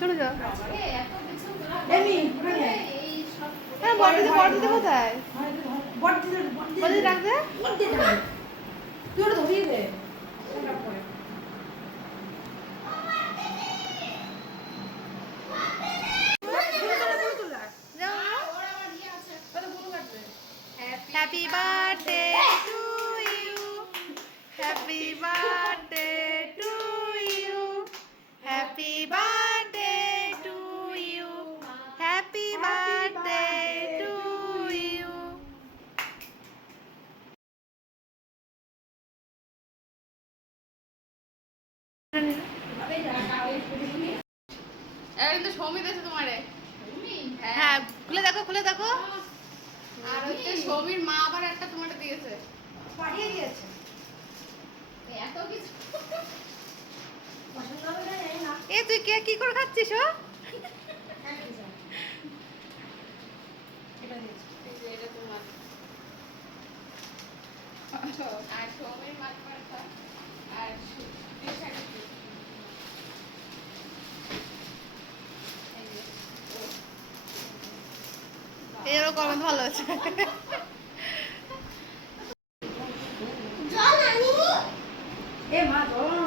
চলে যাও। হ্যাঁ বড়দিতে কোথায়? বড়দিতে রাখবে? তুই ওটা ধরিয়ে দে। Happy birthday to you. Happy birthday to you. Happy birthday to you. Happy birthday to you. কিন্তু সৌমি দিয়েছে তোমারে। হ্যাঁ খুলে দেখো। আর হচ্ছে সৌমির মা আবার একটা তোমারে দিয়েছে। পাঠিয়ে দিয়েছে। এত কিছু পছন্দ হবে না জানি না। এ তুই কে কি করে খাচ্ছিস? এটা দিয়েছে। এটা তোমার। আর সৌমির মা তোমারটা আর এরও কমেন্ট ভালো আছে। এ মা জল